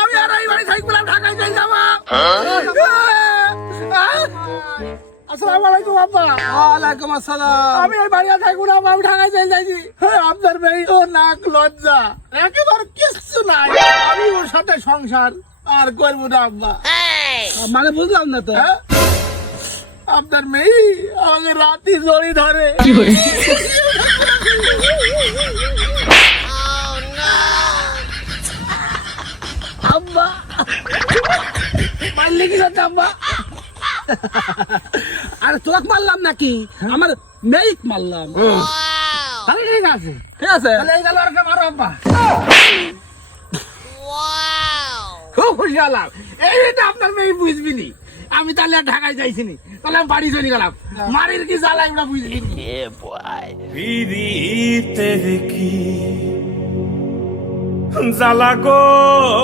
আমি আর এই বাড়ি থাকবো না, ঢাকায় যাই যাবো। আসসালামু আলাইকুম আব্বা। ওয়ালাইকুম আসসালাম। আমি এই বাড়ি আর থাকবো না আব্বা, আমি ঢাকায় যাই যাইছি। আপনার মেয়ে তো নাক লজ্জা একেবারে কিচ্ছু নাই, আমি ওর সাথে সংসার আর করবো না আব্বা। মানে বুঝলাম না তো। হ্যাঁ? আপনার মেয়ে আমাকে রাতে জড়ি ধরে। আব্বা মারলে কি করতে আব্বা? আরে তোকে মারলাম নাকি? আমার মেয়েক মারলাম। তাহলে ঠিক আছে, ঠিক আছে, তাহলে এই গেল আর একটা মারো আব্বা। খুব খুশি হলাম, এই তো আপনার মেয়ে বুঝবি নি। আমি তাহলে আর ঢাকায় যাইছিনি, তাহলে আমি বাড়ি চলে গেলাম। মারির কি জ্বালা এগুলা বুঝবি নি। পিরিতের কি জ্বালা গো।